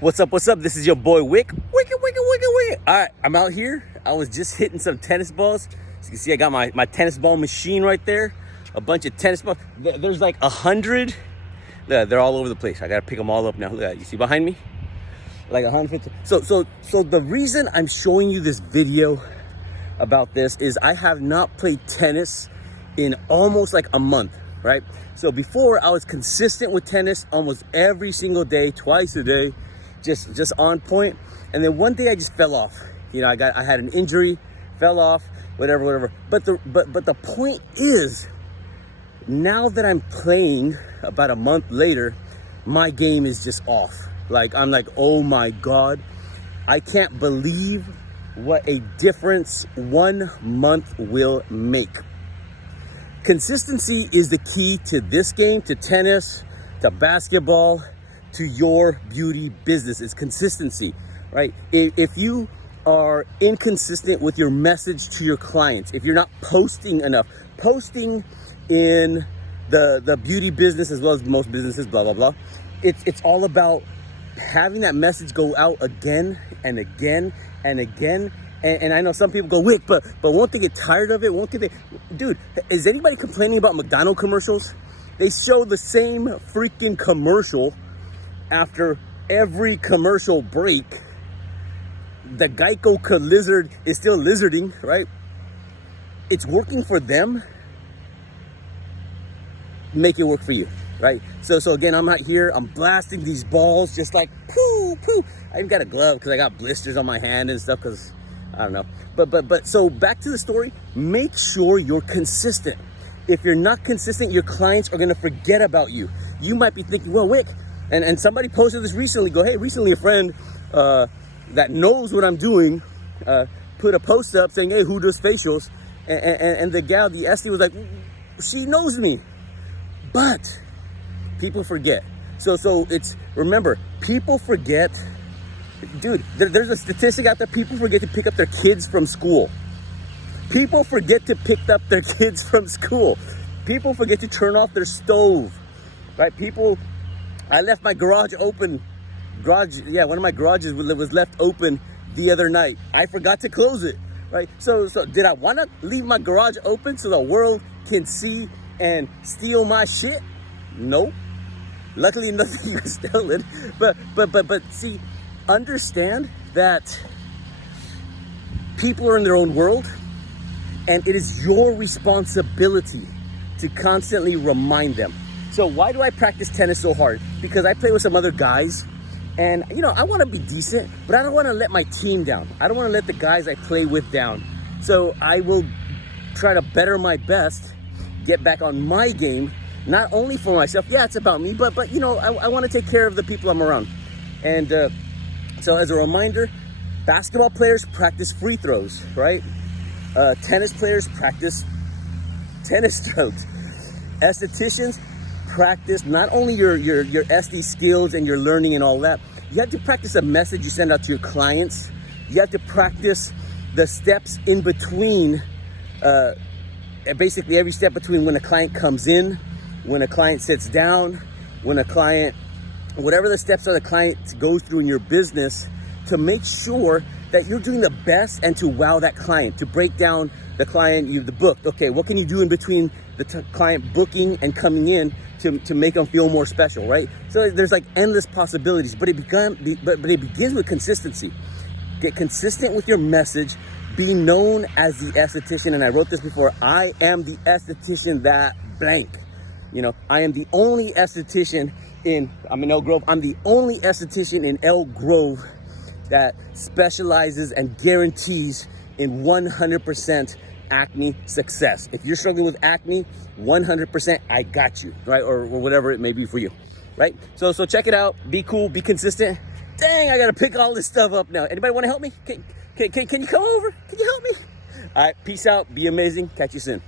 What's up? What's up? This is your boy Wick. Wicked. All right, I'm out here. I was just hitting some tennis balls. As you can see, I got my tennis ball machine right there. A bunch of tennis balls. There's like 100. They're all over the place. I gotta pick them all up now. Look at that. You see behind me? Like 150. So the reason I'm showing you this video about this is I have not played tennis in almost like a month, right? So before I was consistent with tennis almost every single day, twice a day, just on point. And then one day I just fell off. You know, I had an injury, fell off, whatever. But the point is, now that I'm playing about a month later, my game is just off. Like, I'm like, oh my God, I can't believe what a difference 1 month will make. Consistency is the key to this game, to tennis, to basketball, to your beauty business. It's consistency, right? If you are inconsistent with your message to your clients, if you're not posting enough, posting in the beauty business as well as most businesses, blah, blah, blah. It's all about having that message go out again and again and again. And I know some people go, Wick, but won't they get tired of it? Dude, is anybody complaining about McDonald's commercials? They show the same freaking commercial after every commercial break. The Geico lizard is still lizarding, right? It's working for them. Make it work for you, right? So again, I'm out here, I'm blasting these balls just like poo. I even got a glove because I got blisters on my hand and stuff because I don't know. But so back to the story, make sure you're consistent. If you're not consistent, your clients are gonna forget about you. You might be thinking, well, Wick, and somebody posted this recently, recently a friend that knows what I'm doing put a post up saying, hey, who does facials? And the gal, the Esty was like, she knows me. But people forget. So it's, remember, people forget. Dude, there's a statistic out there. People forget to pick up their kids from school. People forget to pick up their kids from school. People forget to turn off their stove, right? I left my garage open. One of my garages was left open the other night. I forgot to close it, right? So did I want to leave my garage open so the world can see and steal my shit? Nope. Luckily nothing was stolen. But see, understand that people are in their own world, and it is your responsibility to constantly remind them. So why do I practice tennis so hard? Because I play with some other guys, and you know, I want to be decent, but I don't want to let my team down. I don't want to let the guys I play with down. So I will try to better my best, get back on my game, not only for myself. Yeah, it's about me, but you know, I want to take care of the people I'm around. And so as a reminder, basketball players practice free throws, right? Tennis players practice tennis strokes. Estheticians practice not only your SD skills and your learning and all that, you have to practice a message you send out to your clients. You have to practice the steps in between, basically every step between when a client comes in, when a client sits down, when a client, whatever the steps are the client goes through in your business, to make sure that you're doing the best and to wow that client, to break down the client, the book. Okay, what can you do in between the client booking and coming in to make them feel more special, right? So there's like endless possibilities, but it begins with consistency. Get consistent with your message. Be known as the esthetician. And I wrote this before, I am the esthetician that blank. You know, I am the only esthetician I'm in Elk Grove. I'm the only esthetician in Elk Grove that specializes and guarantees in 100% acne success. If you're struggling with acne, 100% I got you, right? Or whatever it may be for you, right? So check it out. Be cool, be consistent. Dang, I gotta pick all this stuff up now. Anybody wanna help me? Can you come over? Can you help me? All right, peace out, be amazing. Catch you soon.